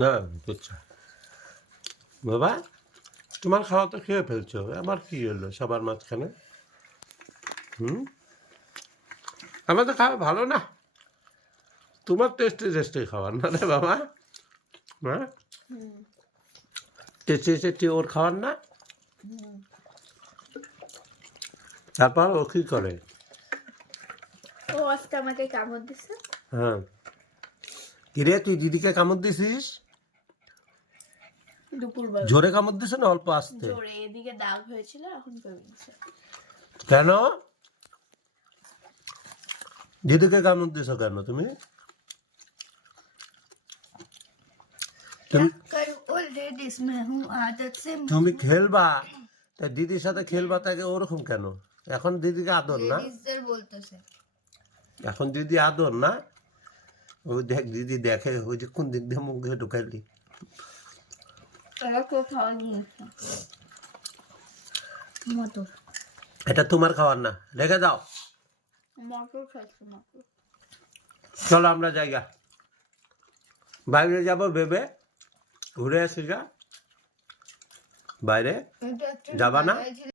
না বুঝছো বাবা, তোমার খাওয়া তো খেয়ে ফেলছো, আবার কি হলো সবার মাঝখানে? আমাদের খাওয়া ভালো না, তোমার টেস্টি টেস্টি খাবার না রে বাবা? হ্যাঁ, টেস্টি টেস্টি ওর খাবার না? তারপর ও কি করে? ও আজকে আমাকে কামড় দিছে। হ্যাঁ, কিরে তুই দিদিকে কামড় দিছিস? দুপুরবেলা জোরে কামড় দিছ না অল্প আস্তে? জোরে, এদিকে দাগ হয়েছিল, এখন কমেছে। কেন দিদিকে কামড় দিছ কেন তুমি? তুমি খেলবা, তা দিদির সাথে খেলবা, তাকে ওরকম কেন? এখন দিদিকে আদর না, এখন দিদি আদর না। ওই দেখ দিদি দেখে, ওই যে কোন দিক দিয়ে মুখ দিয়ে ঢুকাইলি। এটা তোমার খাবার না, রেখে দাও। মটর খাইছে, মটর। চলো আমরা জায়গা বাইরে যাবো ভেবে, ঘুরে আসি গা। বাইরে যাবা না?